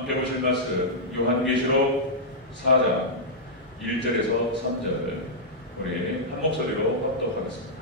함께 보실 말씀 요한계시록 4장 1절에서 3절 우리 한 목소리로 합독하겠습니다.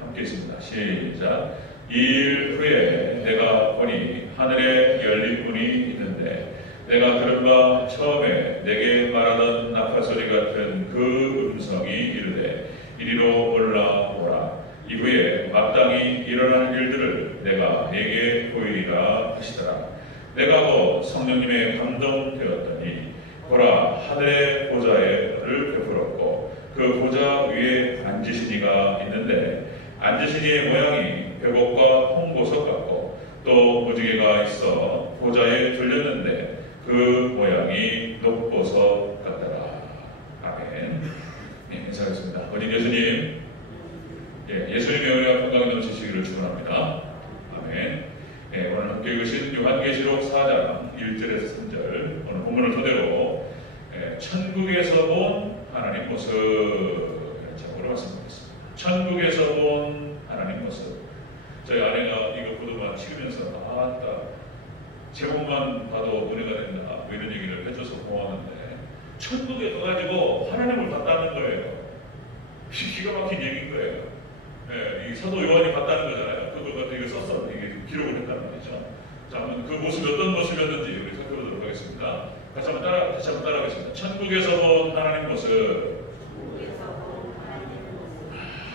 함께 있습니다. 시작. 이 일 후에 내가 보니 하늘에 열린 문이 있는데 내가 들은 바 처음에 내게 말하던 나팔소리 같은 그 음성이 이르되 이리로 올라오라. 이후에 마땅히 일어날 일들을 내가 내게 보이리라 하시더라. 내가 곧 성령님의 감동되었더니 보라, 하늘의 보좌를 베풀었고 그 보좌 위에 앉으신 이가 있는데 앉으신 이의 모양이 벽옥과 홍보석 같고 또 무지개가 있어 보좌에 들렸는데 그 모양이 녹보석 같더라. 아멘. 인사하겠습니다. 어린 예수님, 예수님의 은혜와 건강이 넘치시기를 축원합니다. 아멘. 오늘 함께 읽으신 요한계시록 4장 1절에서 3절 오늘 본문을 토대로 천국에서 본 하나님 모습 제목으로 말씀드리겠습니다. 천국에서 본 하나님 모습. 저희 아내가 이거 보도만 찍으면서 아따 제목만 봐도 은혜가 된다 뭐 이런 얘기를 해줘서 고마웠는데 천국에 가가지고 하나님을 봤다는 거예요. 기가 막힌 얘기인 거예요. 이 사도 요한이 봤다는 거잖아요. 그걸 갖다 이거 썼어. 이게 기록을 했다는 말이죠. 자, 한번 그 모습이 어떤 모습이었는지 우리 살펴보도록 하겠습니다. 다시 한번 따라하겠습니다. 천국에서 본 하나님 모습.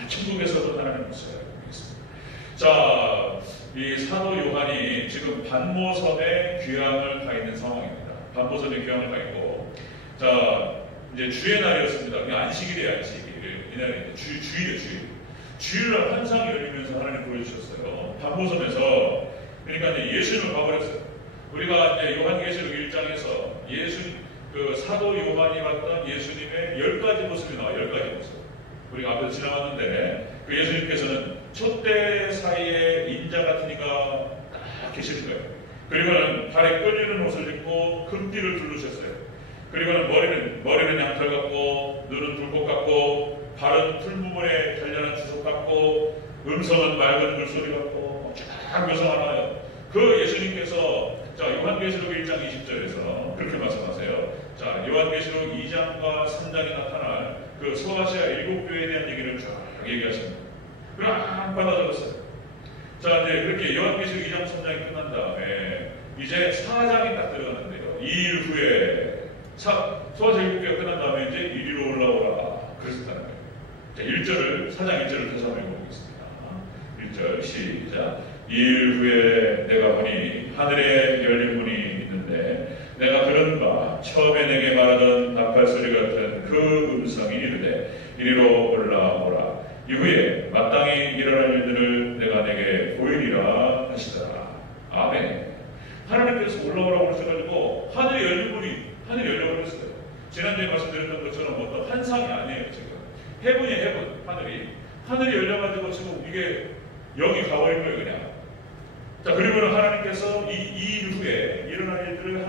천국에서 본 하나님 모습. 자, 이 사도 요한이 지금 반모섬에 귀향을 가 있는 상황입니다. 반모섬에 귀향을 가 있고, 자, 이제 주의 날이었습니다. 그냥 안식일이에요, 안식일. 이날이 주일이에요, 주일. 주일날 환상이 열리면서 하나님 보여주셨어요. 반모섬에서. 그러니까 이제 예수님을 봐버렸어요. 우리가 이제 요한계시록 1장에서 그 사도 요한이 봤던 예수님의 10가지 모습이 나와요. 10가지 모습. 우리가 앞에서 지나갔는데 그 예수님께서는 촛대 사이에 인자 같은 이가 딱 계시는 거예요. 그리고는 발에 끌리는 옷을 입고 금띠를 두르셨어요. 그리고는 머리는 양털 같고 눈은 불꽃 같고 발은 풀무원에 단련한 주석 같고 음성은 맑은 물소리 같고 쫙 묘사가 나와요. 그 예수님께서 자 요한계시록 1장 20절에서 그렇게 말씀하세요. 자 요한계시록 2장과 3장이 나타날 그 소아시아 7교회에 대한 얘기를 쫙 얘기하십니다. 쫙 받아 적었어요. 자 이제 그렇게 요한계시록 2장 3장이 끝난 다음에 이제 4장이 딱 들어가는데요. 2일 후에 소아시아 7교회가 끝난 다음에 이제 이리로 올라오라 그랬었다는 거예요. 자 1절을 4장 1절을 다시 한번 읽어보겠습니다. 1절 시작. 2일 후에 내가 보니 하늘에 열린 문이 있는데 내가 들은 바 처음에 내게 말하던 나팔소리 같은 그 음성이 이르되 이리로 올라오라. 이후에 마땅히 일어날 일들을 내가 내게 보이리라 하시더라. 아멘. 하나님께서 올라오라고 하셔가지고 하늘에 열린 문이 하늘이 열려버렸어요. 지난주에 말씀드렸던 것처럼 어떤 환상이 아니에요. 지금 해븐이 해븐 하늘이 열려가지고 지금 이게 여기 가버린 거예요. 그냥. 자, 그리고는 하나님께서 이 일 후에 일어날 일들을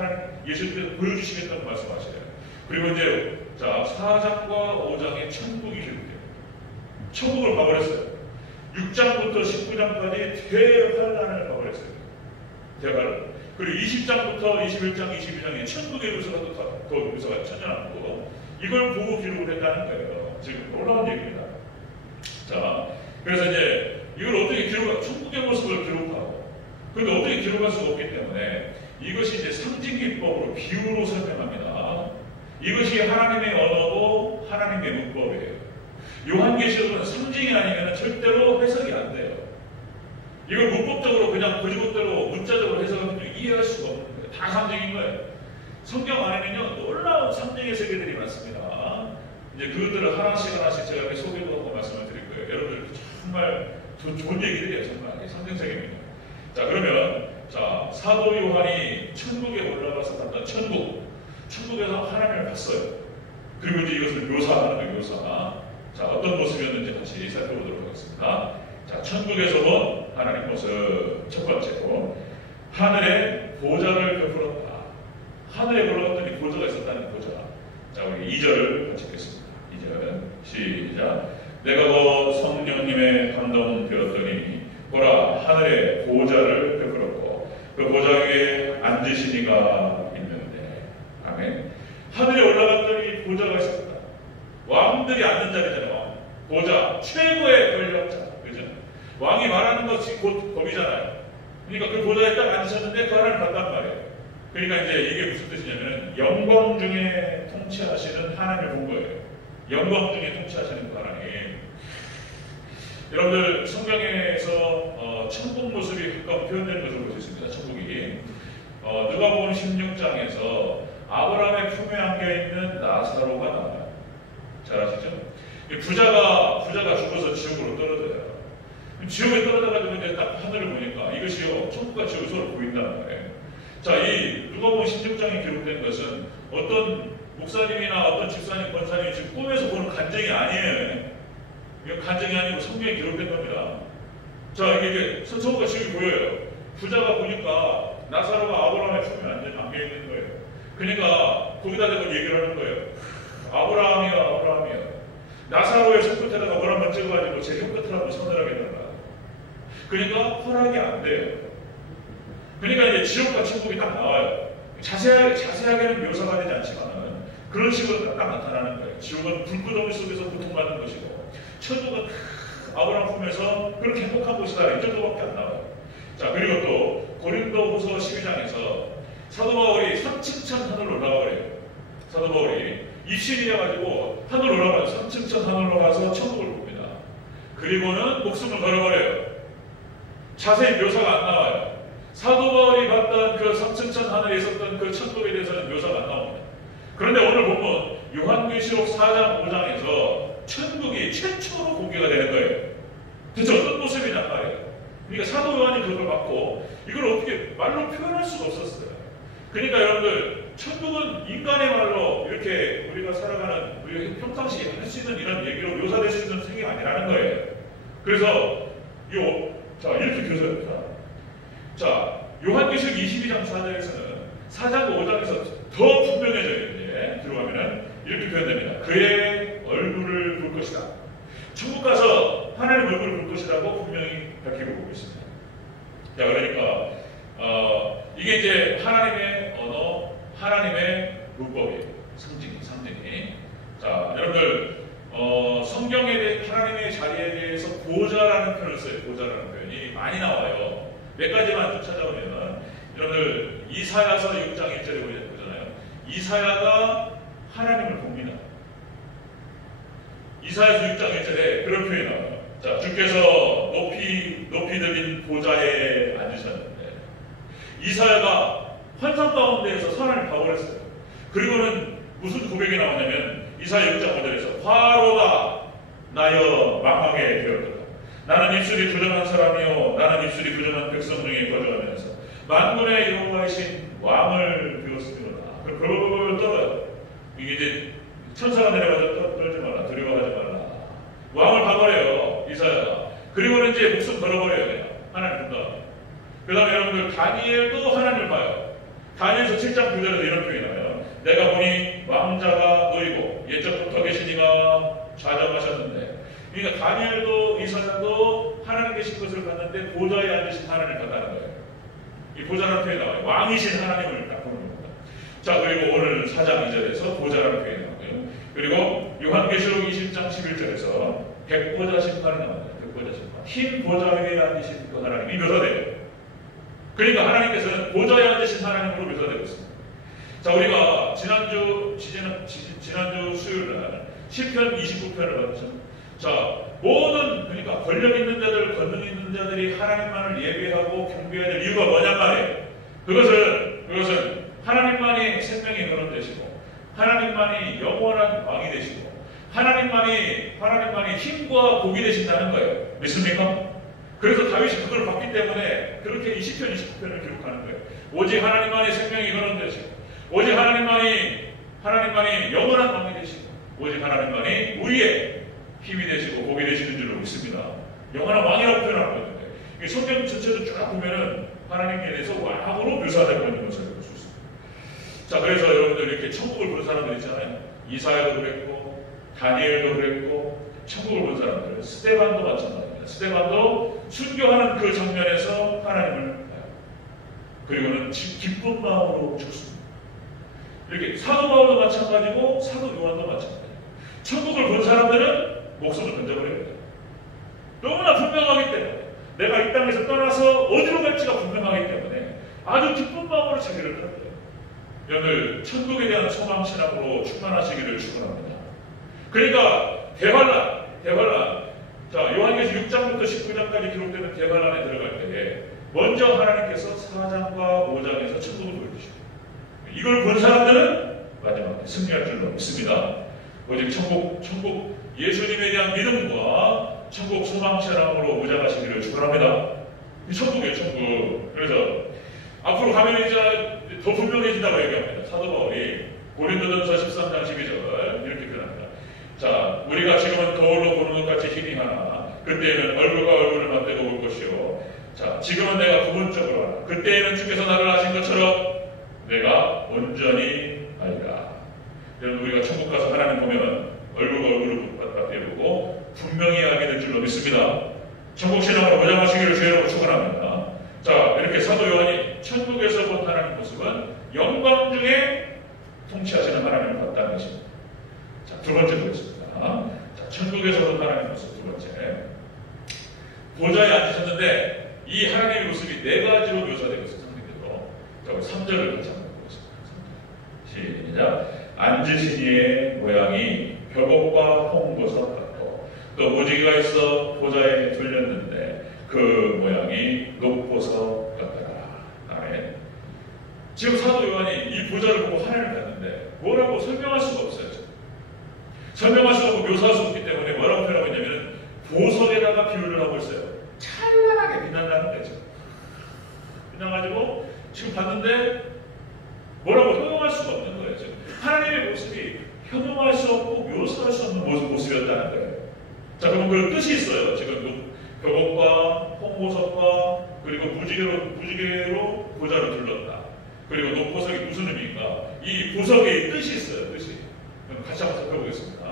예수님께서 보여주시겠다고 말씀하시래요. 그리고 이제, 자, 4장과 5장에 천국이 기록돼요. 천국을 가버렸어요. 6장부터 19장까지 대환란을 가버렸어요. 대환란. 그리고 20장부터 21장, 22장에 천국의 묘사가 또 묘사가 천연하고 이걸 보고 기록을 했다는 거예요. 지금 놀라운 얘기입니다. 자, 그래서 이제 이걸 어떻게 천국의 모습을 기록하고 그런데 어떻게 기록할 수가 없기 때문에 이것이 이제 상징기법으로 비유로 설명합니다. 이것이 하나님의 언어고 하나님의 문법이에요. 요한계시록은 상징이 아니면 절대로 해석이 안 돼요. 이걸 문법적으로 그냥 그지못대로 문자적으로 해석하면 이해할 수가 없는 거예요. 다 상징인 거예요. 성경 안에는요 놀라운 상징의 세계들이 많습니다. 이제 그것들을 하나씩 제가 이렇게 소개하고 말씀을 드릴 거예요. 여러분들 정말 좋은 얘기들이에요. 정말 상징적입니다. 자 그러면 자 사도 요한이 천국에 올라가서 봤던 천국에서 하나님을 봤어요. 그리고 이제 이것을 묘사하는 거예요. 묘사. 자 어떤 모습이었는지 같이 살펴보도록 하겠습니다. 자 천국에서 본 하나님 모습 첫 번째로 하늘에 보좌를 베풀었다. 하늘에 올라갔더니 보좌가 있었다는 보좌. 자 우리 2절 같이 읽겠습니다. 2절 시작. 내가 곧 성령님의 감동되었더니 보라 하늘에 보좌를 베풀었고 그 보좌 위에 앉으신 이가 있는데, 아멘. 하늘에 올라갔더니 보좌가 있었다. 왕들이 앉는 자리잖아요. 보좌, 최고의 권력자, 그죠? 왕이 말하는 것이 곧 법이잖아요. 그러니까 그 보좌에 딱 앉으셨는데 그 하나님 봤단 말이에요. 그러니까 이제 이게 무슨 뜻이냐면 영광 중에 통치하시는 하나님을 본 거예요. 영광 중에 통치하시는 그 하나님. 여러분들 성경에서 천국 모습이 가끔 표현되는 것을 볼 수 있습니다. 천국이 누가복음 16장에서 아브라함의 품에 안겨있는 나사로가 나와요. 잘 아시죠? 부자가 죽어서 지옥으로 떨어져요. 지옥에 떨어져가지고 이제 딱 하늘을 보니까 이것이요 천국과 지옥이 서로 보인다는 거예요. 자, 이 누가복음 16장에 기록된 것은 어떤 목사님이나 어떤 집사님, 권사님이 지금 꿈에서 보는 간증이 아니에요. 이건 간증이 아니고 성경에 기록된 겁니다. 자, 이게 천국과 지옥이 보여요. 부자가 보니까 나사로가 아브라함의 품에 안겨있는 거예요. 그러니까 거기다 대고 얘기를 하는 거예요. 아브라함이야. 나사로의 손끝에다가 뭘 한번 찍어가지고 제 혀끝을 한번 서늘하게 해달라. 그러니까 허락이 안 돼요. 그러니까 이제 지옥과 천국이 딱 나와요. 자세하게는 묘사가 되지 않지만 그런 식으로 딱 나타나는 거예요. 지옥은 불구덩이 속에서 고통받는 것이고 천국은 아브라함 품에서 그렇게 행복한 곳이다. 이 정도밖에 안 나와요. 자, 그리고 또 고린도후서 12장에서 사도 바울이 3층천 하늘로 올라가 버려요. 사도 바울이 입신이라 가지고 하늘 올라가서 3층천 하늘로 가서 천국을 봅니다. 그리고는 목숨을 걸어버려요. 자세히 묘사가 안 나와요. 사도 바울이 봤던 그 3층천 하늘에 있었던 그 천국에 대해서는 묘사가 안 나옵니다. 그런데 오늘 보면 요한계시록 4장 5장에서 천국이 최초로 공개가 되는 거예요. 대체 어떤 모습이냐 말이에요. 그러니까 사도 요한이 그걸 봤고 이걸 어떻게 말로 표현할 수가 없었어요. 그러니까 여러분들 천국은 인간의 말로 이렇게 우리가 살아가는 우리가 평상시에 할 수 있는 이런 얘기로 묘사될 수 있는 세계가 아니라는 거예요. 그래서 이렇게 묘사합니다. 자, 요한계시록 22장 4장에서는 4장 5장에서 더 분명해져요. 이제 들어가면은 이렇게 표현됩니다. 그의 얼굴을 볼 것이다. 천국 가서 하나님 얼굴을 볼 것이라고 분명히 밝히고 보고 있습니다. 자, 그러니까 이게 이제 하나님의 언어, 하나님의 문법이에요. 상징이. 자, 여러분들 성경에 대해 하나님의 자리에 대해서 보좌라는 표현을 써요. 보좌라는 표현이 많이 나와요. 몇 가지만 좀 찾아보면 여러분들 이사야서 6장 1절에 보잖아요. 이사야가 하나님을 봅니다. 이사야서 6장 1절에 그런 표현이 나와요. 자, 주께서 높이 들린 보좌에 앉으셨는데 이사야가 환상 가운데에서 하나님을 봐버렸어요. 그리고는 무슨 고백이 나오냐면 이사야 6장 5절에서 화로가 나여 망하게 되었다. 나는 입술이 부정한 사람이요 나는 입술이 부정한 백성 중에 거주하면서 만군의 여호와이신 왕을 배웠으리로다. 그걸 떨어요. 이게 이제 천사가 내려가서 떨지 말라, 두려워하지 말라. 왕을 봐버려요, 이사야가. 그리고는 이제 목숨 걸어버려요, 하나님 본다. 그 다음에 여러분들 다니엘도 하나님을 봐요. 다니엘서 7장 9절에도 이런 표현이 나와요. 내가 보니 왕자가 놓이고 옛적부터 계신 이가 좌정하셨는데, 그러니까 다니엘도 이사야도 하나님 계신 것을 봤는데 보좌에 앉으신 하나님을 봤다는 거예요. 이 보좌라는 표현이 나와요. 왕이신 하나님을 딱 보는 겁니다. 자, 그리고 오늘 4장 2절에서 보좌라는 표현이 나오고요. 그리고 요한계시록 20장 11절에서 백보자 심판이 나옵니다. 백보자 심판. 흰 보좌 위에 앉으신 그 하나님이 묘사돼요. 그러니까 하나님께서는 보좌에 앉으신 하나님으로 묘사되고 있습니다. 자, 우리가 지난주 수요일날 시편 29편을 봤죠. 자, 그러니까 권력 있는 자들, 권능 있는 자들이 하나님만을 예배하고 경배해야 될 이유가 뭐냔 말이에요. 그것은 하나님만이 생명이 근원되시고 하나님만이 영원한 왕이 되시고 하나님만이 힘과 복이 되신다는 거예요. 믿습니까? 그래서 다윗이 그걸 봤기 때문에 그렇게 20편, 29편을 기록하는 거예요. 오직 하나님만이 생명이 근원되시고 오직 하나님만이 영원한 왕이 되시고 오직 하나님만이 우리의 힘이 되시고 복이 되시는 줄로 믿습니다. 영원한 왕이라고 표현하거든요. 성경 전체를 쫙 보면은 하나님에 대해서 왕으로 묘사되고 있는 것을 볼 수 있습니다. 자, 그래서 여러분들 이렇게 천국을 본 사람들 있잖아요. 이사야도 그랬고 다니엘도 그랬고 천국을 본 사람들, 스데반도 마찬가지입니다. 스데반도 순교하는 그 장면에서 하나님을 봐요. 그리고는 기쁜 마음으로 죽습니다. 이렇게 사도 바울도 마찬가지고 사도 요한도 마찬가지고 천국을 본 사람들은 목숨을 던져버려야 돼요. 너무나 분명하기 때문에 내가 이 땅에서 떠나서 어디로 갈지가 분명하기 때문에 아주 기쁜 마음으로 자기를 떠나요. 여러분들 천국에 대한 소망신앙으로 충만하시기를 축원합니다. 그러니까 대환란 자 요한계시록 6장부터 19장까지 기록되는 대환란에 들어갈 때에 먼저 하나님께서 4장과 5장에서 천국을 보여주시고 이걸 본 사람들은 마지막에 승리할 줄로 믿습니다. 오직 천국 예수님에 대한 믿음과 천국 소망신앙으로 무장하시기를 축원합니다. 이 천국이에요, 천국. 그래서 앞으로 가면 이제 더 분명해진다고 얘기합니다. 사도 바울이 고린도전서 13장 12절 이렇게 표현합니다. 자, 우리가 지금은 거울로 보는 것 같이 희미 하나 그때에는 얼굴과 얼굴을 맞대고 올 것이요. 자, 지금은 내가 부분적으로 하나 그때에는 주께서 나를 아신 것처럼 내가 온전히 알리라. 여러분 우리가 천국 가서 하나님 보면 얼굴과 얼굴을 맞대고 분명히 알게 될 줄로 믿습니다. 천국 신앙으로 보장하시기를 주의로 축원합니다. 자, 이렇게 사도 요한이 천국에서 본 하나님 모습은 영광 중에 통치하시는 하나님을 봤다는 것입니다. 자, 두 번째 보겠습니다. 자, 천국에서 본 하나님 모습 두 번째. 보좌에 앉으셨는데 이 하나님의 모습이 네 가지로 묘사되고 있어요. 성경대로. 자, 우리 3절을 같이 한번 보겠습니다. 시작. 앉으신 이의 모양이 벽옥과 홍보석 같고 또 무지개가 있어 보좌에 둘렸는데 그 모양이 녹보석 같더라. 아멘. 지금 사도 요한이 이 보좌를 보고 하나님을 봤는데 뭐라고 설명할 수가 없어요. 설명할 수가 없고 묘사할 수 없기 때문에 뭐라고 표현하고 있냐면 보석에다가 비유를 하고 있어요. 찬란하게 빛난다는 거죠. 빛나가지고 지금 봤는데 뭐라고 형용할 수가 없는 거예요. 지금 하나님의 모습이 형용할 수 없고 묘사할 수 없는 모습이었다는 거예요. 자, 그럼 그 뜻이 있어요. 지금 벽옥과 홍보석과 그리고 무지개로 보좌를 둘렀다. 그리고 녹보석이 무슨 의미인가? 이 보석의 뜻이 있어요. 뜻이. 그럼 같이 한번 살펴보겠습니다.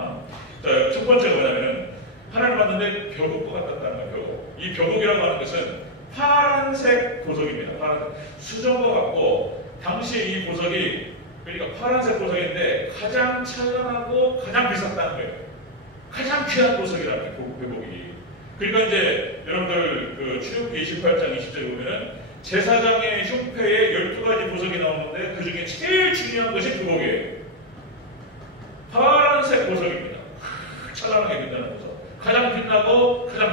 자, 첫 번째가 뭐냐면은 하나님 봤는데 벽옥과 같았다는 거예요. 벽옥. 이 벽옥이라고 하는 것은 파란색 보석입니다. 파란 수정과 같고 당시에 이 보석이 그러니까 파란색 보석인데 가장 찬란하고 가장 비쌌다는 거예요. 가장 귀한 보석이라는 거예요. 벽옥이. 그러니까 이제 여러분들 그 출애굽기 28장 20절에 보면은 제사장의 흉패에 12가지 보석이 나오는데 그 중에 제일 중요한 것이 벽옥이에요. 파란색 보석입니다. 찬란하게 빛나는 보석. 가장 빛나고 가장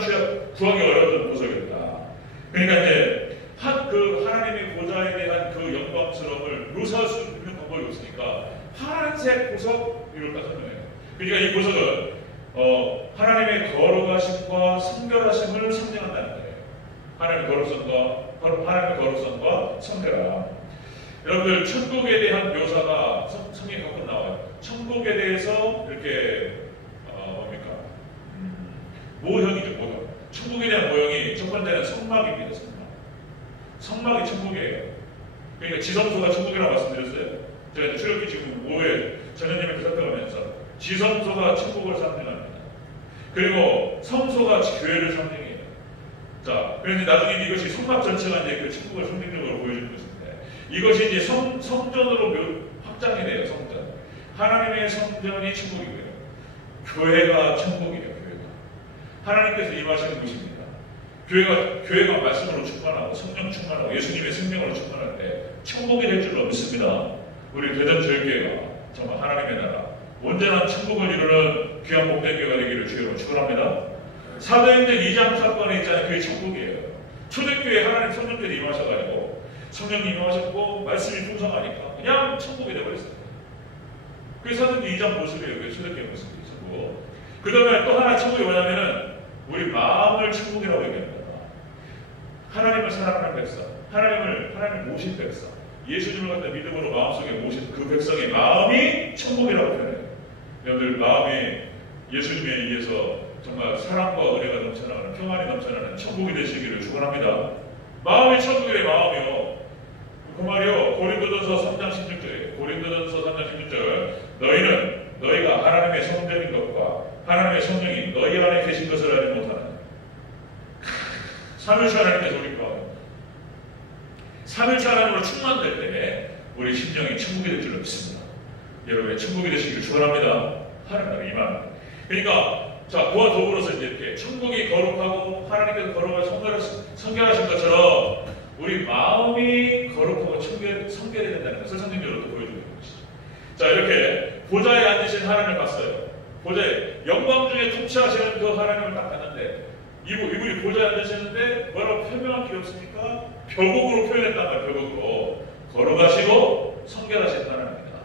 구하기 어려운 보석이었다. 그러니까 이제 하나님의 보좌에 대한 그 영광스러움을 묘사할 수 있는 방법이 없으니까 파란색 보석 이걸 딱 설명해요. 그러니까 이 보석은 하나님의 거룩하심과 성결하심을 상징한다는 거예요. 하나님의 거룩성과 성결함. 여러분들 천국에 대한 묘사가 성경에 가끔 나와요. 천국에 대해서 이렇게 모형이죠. 모형. 천국에 대한 모형이 첫 번째는 성막입니다. 성막이 천국이에요. 그러니까 지성소가 천국이라고 말씀드렸어요. 제가 출애굽기 지금 5회 전현님을 살펴가면서 지성소가 천국을 상징합니다. 그리고 성소가 교회를 상징해요. 자, 그런데 나중에 이것이 성막 전체가 이제 그 천국을 상징적으로 보여주는 것인데 이것이 이제 성전으로 확장이 돼요. 성전. 하나님의 성전이 천국이고요. 교회가 천국이에요. 하나님께서 임하시는 곳입니다. 교회가 말씀으로 충만하고 성령 충만하고 예수님의 생명으로 충만할 때 천국이 될 줄로 믿습니다. 우리 대전제일교회가 정말 하나님의 나라 온전한 천국을 이루는 귀한 복된교회가 되기를 주여로 축원합니다. 사도행전 2장 사건에 있잖아요. 그게 천국이에요. 초대교회에 하나님 성령들이 임하셔가지고 성령이 임하셨고 말씀이 풍성하니까 그냥 천국이 되어버렸어요. 그게 사도행전 2장 모습이에요. 그게 초대교회 모습이에요. 그 다음에 또 하나 천국이 뭐냐면은 우리 마음을 천국이라고 얘기합니다. 하나님을 사랑하는 백성, 하나님을 모신 백성, 예수님을 갖다 믿음으로 마음속에 모신 그 백성의 마음이 천국이라고 표현해요. 여러분들 마음이 예수님에 의해서 정말 사랑과 은혜가 넘쳐나는 평안이 넘쳐나는 천국이 되시기를 축원합니다. 마음이 천국의 마음이요. 그 말이요. 고린도전서 3장 16절이에요. 고린도전서 3장 16절 너희가 하나님의 성전인 것과 하나님의 성령이 너희 안에 계신 것을 알지 못하는 삼위일체 하나님께서 우리 3일차 하나님으로 충만될 때 우리 심령이 천국이 될 줄로 믿습니다. 여러분의 천국이 되시기를 축원합니다. 하나님의 이만. 그러니까 자, 그와 더불어서 이제 이렇게 천국이 거룩하고 하나님께서 거룩하고 성결하신 것처럼 우리 마음이 거룩하고 성결해야 된다는 것을 성경적으로 보여주고 있는 것이죠. 자, 이렇게 보좌에 앉으신 하나님을 봤어요. 보좌에 영광 중에 통치하시는 그 하나님을 딱 봤는데 이분이 보좌에 앉으시는데 뭐라고 표명할 게 없으니까 벼곡으로 표현했단 말이에요. 벼곡으로 거룩하시고 성결하신 하나님입니다.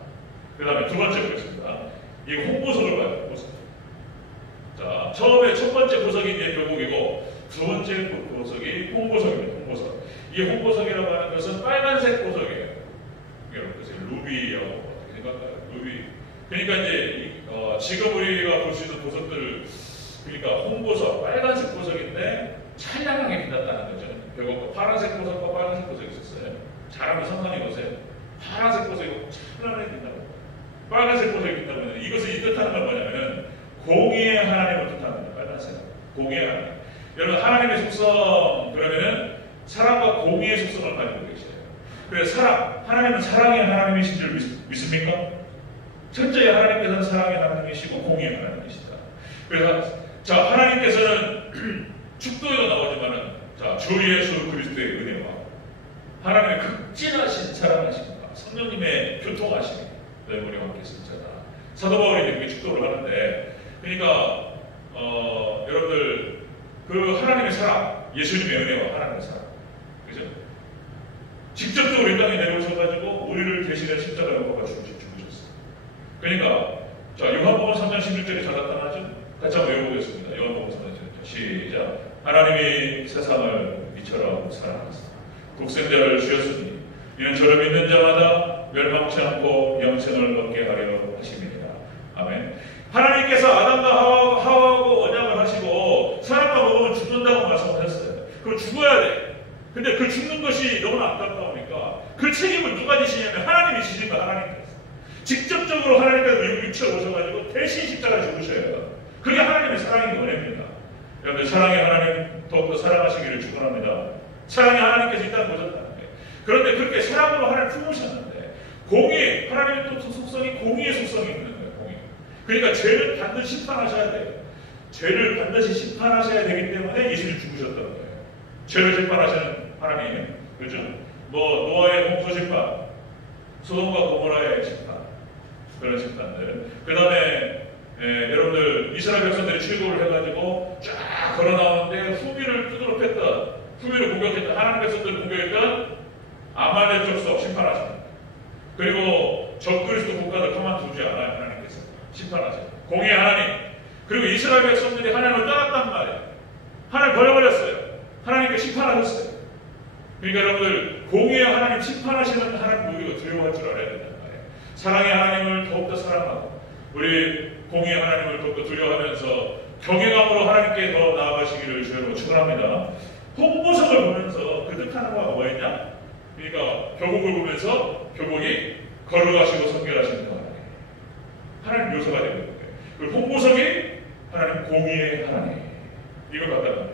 그 다음에 두 번째 보겠습니다. 이 홍보석을 봐요. 홍보석. 자, 처음에 첫 번째 보석이 이제 벼곡이고 두 번째 보석이 홍보석입니다. 홍보석. 이 홍보석이라고 하는 것은 빨간색 보석이에요. 여러분, 그래서 루비라고 어떻게 생각할까요? 루비. 그러니까 이제 지금 우리가 볼 수 있는 보석들, 그러니까 홍보석, 빨간색 보석인데 찬란하게 빛났다는 거죠. 벼곡 파란색 보석과 빨간색 보석이 있었어요. 잘 한번 상상해 보세요. 파란색 보석이고 찬란하게 빛나고 빨간색 보석이 빛나고 이것을 이 뜻하는 건 뭐냐면은 공의의 하나님을 뜻합니다. 빨간색. 공의의 하나님. 여러분, 하나님의 속성, 그러면은 사랑과 공의의 속성을 가지고 계셔요. 그래서 사랑, 하나님은 사랑의 하나님이신 줄 믿습니까? 첫째, 하나님께서는 사랑의 하나님이시고 공의의 하나님이시다. 그래서 자, 하나님께서는 축도에도 나오지만은 자, 주 예수 그리스도의 은혜와 하나님의 극진하신 사랑하심과 성령님의 교통하심 너희와 함께 있을지어다. 사도 바울이 이렇게 축도를 하는데, 그러니까 여러분들 그 하나님의 사랑, 예수님의 은혜와 하나님의 사랑, 그죠? 직접적으로 이 땅에 내려오셔가지고 우리를 대신해 십자가에 못 박아 죽으셨어요. 그러니까 자, 요한복음 3장 11절에 잘 나타나죠? 같이 한번 외워보겠습니다. 요한복음 3장 11절 시작. 하나님이 세상을 이처럼 사랑하사 독생자를 주셨으니 이는 저를 믿는 자마다 멸망치 않고 영생을 얻게 하려 하심이니라. 아멘. 하나님께서 아담과 하와하고 언약을 하시고 사람과 먹으면 죽는다고 말씀하셨어요. 그럼 죽어야 돼. 근데 그 죽는 것이 너무나 안타까우니까 그 책임을 누가 지시냐면 하나님이 지신 거. 하나님께서 직접적으로 하나님께서 육체에 오셔가지고 대신 십자가에 죽으셔요. 그게 하나님의 사랑의 은혜입니다. 여러분들, 사랑의 하나님 더욱더 사랑하시기를 축원합니다. 사랑의 하나님께서 이 땅에 오셨다는 거예요. 그런데 그렇게 사랑으로 하나님 품으셨는데 공의, 하나님의 또 속성이 공의의 속성이 있는 거예요. 공의. 그러니까 죄를 반드시 심판하셔야 돼요. 죄를 반드시 심판하셔야 되기 때문에 예수님이 죽으셨다는 거예요. 죄를 심판하시는 하나님, 그렇죠? 뭐 노아의 홍수 심판, 소돔과 고모라의 심판, 그런 심판들. 그 다음에 여러분들 이스라엘 백성들이 출국을 해가지고 쫙 걸어 나오는데 후미를 두드러 팼던, 후미를 공격했던, 하나님 백성들을 공격했던 아말렉 족속 심판하십니다. 그리고 적그리스도 국가들 가만두지 않아요. 하나님께서 심판하세요. 공의 하나님. 그리고 이스라엘 백성들이 하나님을 떠났단 말이에요. 하나님 버려버렸어요. 하나님께 심판하셨어요. 그러니까 여러분들, 공의의 하나님, 심판하시는 하나님 우리가 두려워할 줄 알아야 된단 말이에요. 사랑의 하나님을 더욱더 사랑하고 우리 공의의 하나님을 더욱더 두려워하면서 경외감으로 하나님께 더 나아가시기를 주여로 축원합니다. 홍보석을 보면서 그 뜻하는 바가 뭐였냐? 그러니까 벼곡을 보면서 벼곡이 거룩하시고 성결하시는 하나님, 하나님 묘사가 되는 거예요. 그리고 홍보석이 하나님 공의의 하나님, 이걸 갖다 놔요.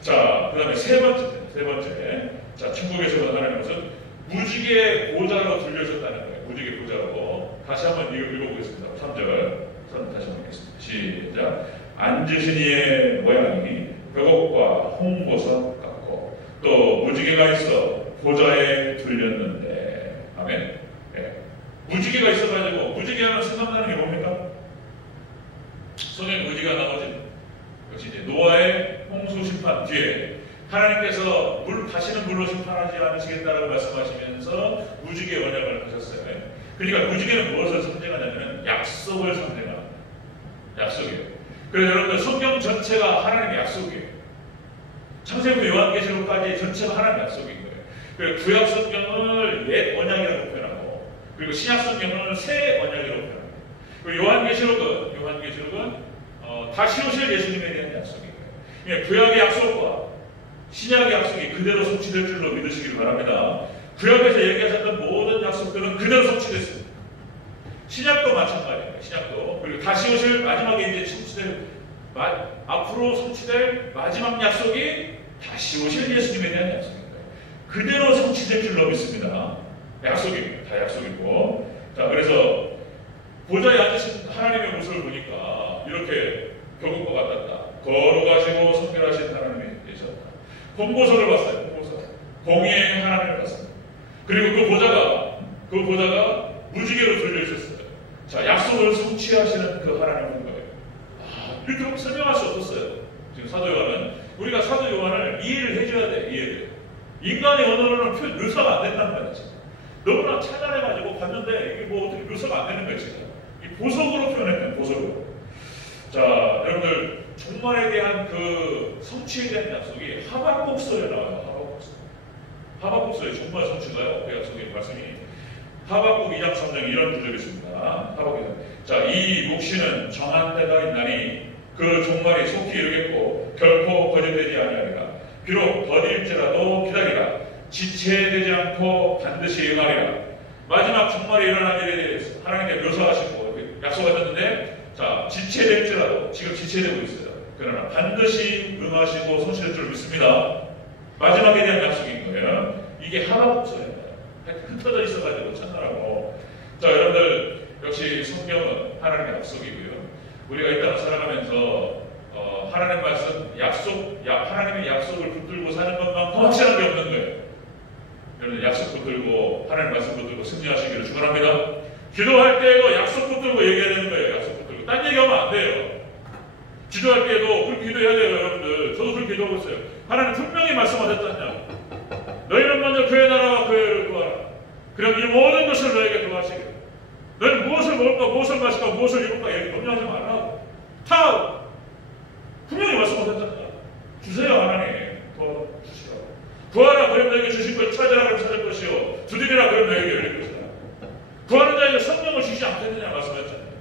자, 그 다음에 세 번째. 자, 천국에서 본 하나님은 무지개 보좌로 들려졌다는 거예요. 무지개 보좌로. 다시 한번 읽어보겠습니다. 3절. 다시 한번 읽겠습니다. 시작. 앉으신 이의 모양이 벼곡과 홍보석 같고 또 무지개가 있어 보좌에 들렸는데. 아멘. 네. 무지개가 있어가지고, 무지개하면 생각나는 게 뭡니까? 성경에 무지개가 나오지. 역시 이제 노아의 홍수 심판 뒤에 하나님께서 다시는 물로 심판하지 않으시겠다라고 말씀하시면서 무지개 언약을 하셨어요. 그러니까 무지개는 무엇을 상징하냐면 약속을 상징합니다. 약속이에요. 그래서 여러분들, 성경 전체가 하나님의 약속이에요. 창세기부터 요한계시록까지 전체가 하나님의 약속인 거예요. 그리고 구약 성경을 옛 언약이라고 표현하고, 그리고 신약 성경을 새 언약이라고 표현합니다. 그리고 요한계시록은 다시 오실 예수님에 대한 약속이에요. 그러니까 구약의 약속과 신약의 약속이 그대로 성취될 줄로 믿으시길 바랍니다. 구약에서 얘기하셨던 모든 약속들은 그대로 성취됐습니다. 신약도 마찬가지예요. 신약도. 그리고 다시 오실 마지막에 이제 성취될, 앞으로 성취될 마지막 약속이 다시 오실 예수님에 대한 약속인 거예요. 그대로 성취될 줄로 믿습니다. 약속입니다. 다 약속이고. 자, 그래서 보좌에 앉으신 하나님의 모습을 보니까 이렇게 경고가 같았다. 거룩하시고 성결하신 하나님이 계셨다. 본보석을 봤어요. 본보석. 공의의 하나님을 봤습니다. 그리고 그 보좌가 무지개로 들려 있었어요. 자, 약속을 성취하시는 그 하나님을 본 거예요. 이렇게 설명할 수 없었어요. 지금 사도 요한은 우리가 사도 요한을 이해를 해줘야 돼. 이해를. 인간의 언어로는 묘사가 안 된다는 거야. 지금. 너무나 찾아내가지고 봤는데 이게 뭐 어떻게 묘사가 안 되는 거야. 지금. 이 보석으로 표현했네요. 보석으로. 자, 여러분들 종말에 대한 그 성취에 대한 약속이 하박국서에 나와요. 하박국서에 종말 성취가요. 그 약속의 말씀이 하박국 2장 3장 이런 구절이 있습니다. 하박국. 자, 이 묵시는 정한 때가 있나니 그 종말이 속히 이르겠고 결코 거짓되지 아니하리라. 비록 더딜지라도 기다리라. 지체되지 않고 반드시 응하리라. 마지막 종말에 일어난 일에 대해서 하나님께 묘사하시고 약속하셨는데, 자, 지체될지라도 지금 지체되고 있어요. 그러나 반드시 응하시고 성취될 줄 믿습니다. 마지막에 대한 약속인 거예요. 이게 하박국서예요. 흩어져 있어가지고 찾느라고. 자, 여러분들 역시 성경은 하나님의 약속이고요. 우리가 이 땅을 살아가면서 하나님 말씀, 하나님의 약속을 붙들고 사는 것만큼 확실한 게 없는 거예요. 여러분 약속 붙들고 하나님 말씀 붙들고 승리하시기를 축원합니다. 기도할 때에도 약속 붙들고 얘기해야 되는 거예요. 약속 붙들고 딴 얘기하면 안 돼요. 기도할 때에도 그렇게 기도해야 돼요. 여러분들 저도 그렇게 기도하고 있어요. 하나님 분명히 말씀하셨잖아요. 너희는 먼저 그의 나라와 그의 구하라. 그럼 이 모든 것을 너에게 구하시기를. 너희는 무엇을 먹을까, 무엇을 마실까, 무엇을 입을까 얘기 염려하지 말라고. 다 분명히 말씀하셨잖아요. 주세요. 하나님 도와주시라고. 구하라 그럼 너에게 주실 것, 찾으라 그럼 찾을 것이요, 두드리라 그럼 너에게 열릴 것이다. 구하는 자에게 성령을 주시지 않겠느냐 말씀하셨잖아요.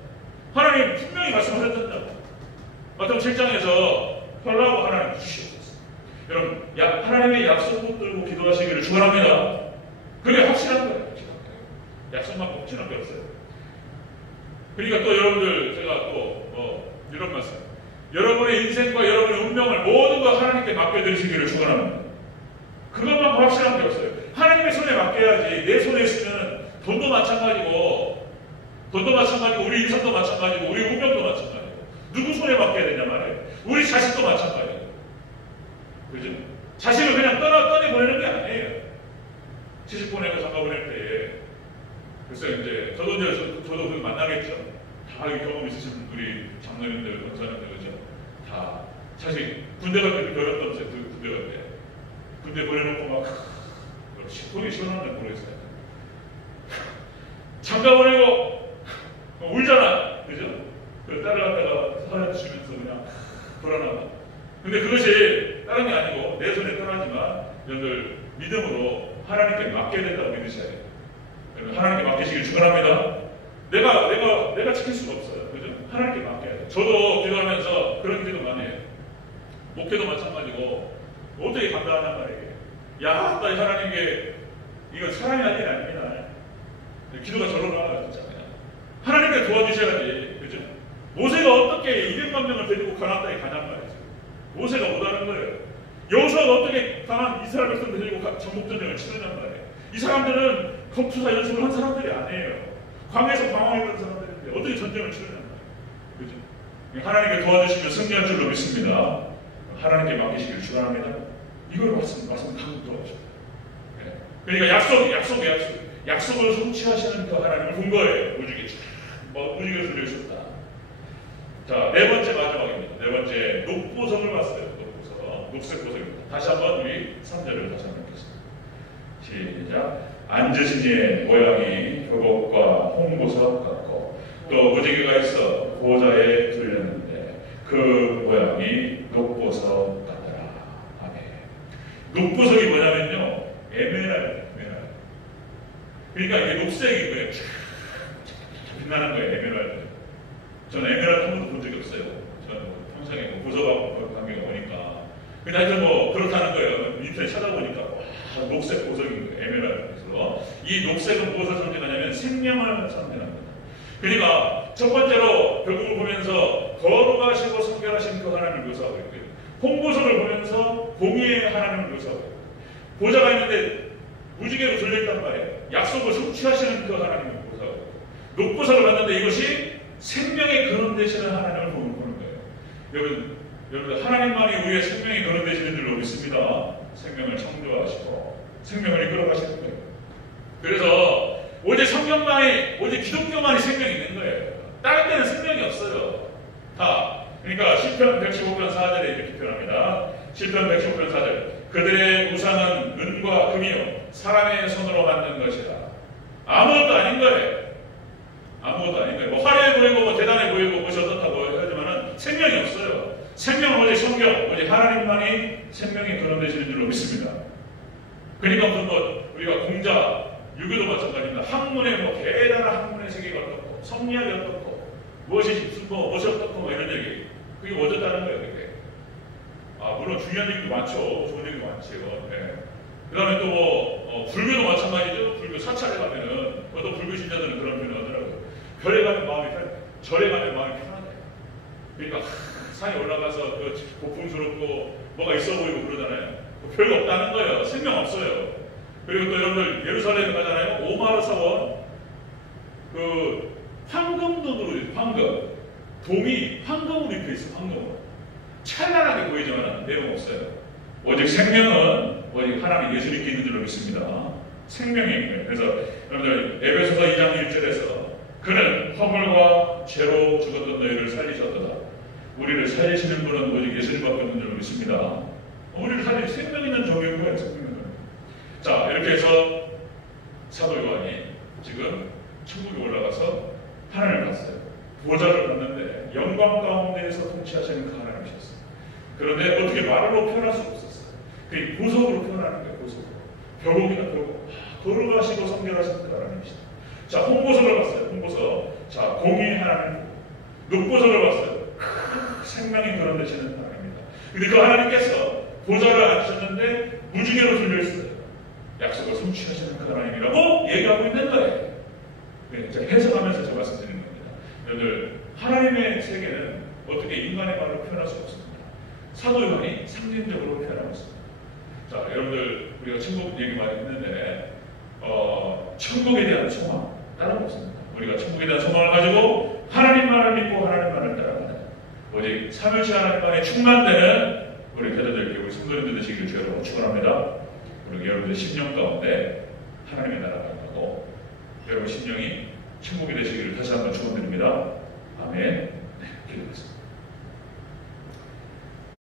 하나님 분명히 말씀하셨잖아요. 마태복음 7장에서 혈라고 하나님 주시옵소서. 여러분 하나님의 약속 붙들고 기도하시기를 축원합니다. 그게 확실한 거예요. 약속만큼 확실한 게 없어요. 그러니까 또 여러분들 제가 또 이런 말씀, 여러분의 인생과 여러분의 운명을 모든 걸 하나님께 맡겨드리시기를 축원합니다. 그것만 확실한 게 없어요. 하나님의 손에 맡겨야지. 내 손에 있으면 돈도 마찬가지고 우리 인생도 마찬가지고 우리 운명도 마찬가지고 누구 손에 맡겨야 되냐 말이에요. 우리 자식도 마찬가지예요. 그죠? 자식을 그냥 떠내보내는 게 아니에요. 시집 보내고 장가 보낼 때에. 그래서 이제 저도 그 만나겠죠. 다 경험 있으신 우리 장로님들, 권사님들, 그죠? 다 사실 군대 갈 때 어렵다면서요. 군대 갈 때. 군대 보내놓고 막 속이 시원한데 모르겠어요. 장가 보내고 울잖아, 그죠? 그 딸을 갖다가 사다 주시면서 그냥 불안하다. 근데 그것이 다른 게 아니고 내 손에 떠나지만 여러분들 믿음으로 하나님께 맡겨야 된다고 믿으셔야 돼요. 하나님께 맡기시길 축원합니다. 내가 지킬 수가 없어요. 그죠? 하나님께 맡겨야 돼요. 저도 기도하면서 그런 기도 많이 해요. 목회도 마찬가지고 어떻게 감당하냔 말이에요. 야, 나 하나님께 이건 사람이 아닌 일 아닙니다. 기도가 저러고 하나 진짜 그냥 하나님께 도와주셔야지. 그죠? 모세가 어떻게 200만 명을 데리고 가나안 땅에 가냔 말이죠. 모세가 못하는 거예요. 여호수아가 어떻게 강한 이스라엘 백성을 데리고 전국전쟁을 치르냔 말이에요. 이 사람들은 검투사 연습을 한 사람들이 아니에요. 광야에서 방황했던 사람들인데 어떻게 전쟁을 치르냔 말이에요. 그죠? 하나님께 도와주시면 승리할 줄로 믿습니다. 하나님께 맡기시기를 축원합니다. 이걸 말씀 강조하십니다. 네. 그러니까 약속을 성취하시는 그 하나님을 본 거예요. 무지개 들려주셨다. 자, 네 번째 마지막입니다. 네 번째 녹보석을 봤어요. 녹색 보석입니다. 다시 한번 우리 3절을 다시 한번 읽겠습니다. 시작. 앉으신 이의 모양이 교복과 홍보석 같고 또 무지개가 있어 보좌에 들렸는데 그 모양이 녹보석 같더라. 아멘. 녹보석이 뭐냐면요, 에메랄드. 그러니까 이게 녹색이 거예요. 빛나는 거예요, 에메랄드. 저는 에메랄드 한 번도 본 적이 없어요. 저는 평생에 보석하고 관계가 오니까. 근데 하여튼 그렇다는 거예요. 인터넷 찾아보니까 녹색 보석인 거예요, 에메랄드에서. 이 녹색은 무엇을 상징하냐면 생명을 상징합니다. 그러니까 첫 번째로 결국을 보면서 거룩하시고 성결하신 그 하나님을 묘사하고 있고요. 홍보석을 보면서 공의의 하나님을 묘사하고 있고요. 보좌가 있는데 무지개로 들려있단 말이에요. 약속을 성취하시는 그 하나님의 보좌고, 녹보석을 봤는데 이것이 생명의 근원 되시는 하나님을 보는 거예요. 여러분 하나님만이 우리의 생명의 근원 되시는 줄로 믿습니다. 생명을 창조하시고 생명을 이끌어가시는 거예요. 그래서 오직 성경만이, 오직 기독교만이 생명이 있는 거예요. 다른 데는 생명이 없어요. 다. 그러니까 시편 115편 4절에 이렇게 표현합니다. 시편 115편 4절. 그들의 우상은 은과 금이요 사람의 손으로 만든 것이라. 아무것도 아닌 거예요. 아무것도 아닌 거예요. 뭐 화려해 보이고 뭐 대단해 보이고 무엇이 어떻다고 하지만은 생명이 없어요. 생명은 오직 성경, 오직 하나님만이 생명이 근원되시는 줄로 믿습니다. 그러니까 뭐 우리가 공자, 유교도 마찬가지입니다. 학문에 뭐 대단한 학문의 세계가 어떻고 성리학이 어떻고 무엇이 어떻고 뭐 이런 얘기, 그게 어떻다는 거예요. 그게. 물론 중요한 얘기도 많죠. 좋은 얘기도 많죠. 네. 그 다음에 또 불교도 마찬가지죠. 불교 사찰에 가면은 어떤 불교 신자들은 그런 표현을 하더라고요. 별에 가면 마음이 편해, 절에 가면 마음이 편하대. 그러니까 산에 올라가서 고풍스럽고 뭐가 있어 보이고 그러잖아요. 별거 없다는 거예요. 생명 없어요. 그리고 또 여러분들 예루살렘에 가잖아요. 오마르 사원 그 황금돈으로, 황금 동이 황금으로 입혀 있어. 황금으로 찬란하게 보이지만 내용 없어요. 오직 생명은 오직 하나님 예수님께 있는 줄로 믿습니다. 생명이 있는 거예요. 그래서 여러분들 에베소서 2장 1절에서 그는 허물과 죄로 죽었던 너희를 살리셨도다. 우리를 살리시는 분은 오직 예수님밖에 없는 줄로 믿습니다. 우리를 살리는 생명 있는 종인 거예요. 생명 있는 거예요. 자, 이렇게 해서 사도 요한이 지금 천국에 올라가서 하나님을 봤어요. 보좌를 봤는데 영광 가운데에서 통치하시는 그 하나님이셨어요. 그런데 어떻게 말로 표현할 수 없었어요. 그 보석으로 표현하는 거예요. 보석으로. 벼곡이나 벼곡. 거룩하시고 성결하신 그 하나님이시다. 자, 홍보석을 봤어요. 홍보석. 자, 공의 하나님. 녹보석을 봤어요. 생명이 거론되시는 하나님입니다. 근데 그 하나님께서 보좌를 앉으셨는데 무지개로 들려있어요. 약속을 성취하시는 그 하나님이라고 얘기하고 있는 거예요. 네, 제가 해석하면서 제가 말씀드리는 겁니다. 여러분들, 하나님의 세계는 어떻게 인간의 말로 표현할 수 없습니다. 사도 요한이 상징적으로 표현하고 있습니다. 자, 여러분들, 우리가 천국 얘기 많이 했는데 천국에 대한 소망 따로 없습니다. 우리가 천국에 대한 소망을 가지고 하나님만을 믿고 하나님만을 따라가는 오직 삼위일체 하나님만에 충만되는 우리 교도들께 우리 성도님들 되시기를 주여로 축원합니다. 우리 여러분들 심령 가운데 하나님의 나라가 임하고 여러분 심령이 천국이 되시기를 다시 한번 축원드립니다. 아멘.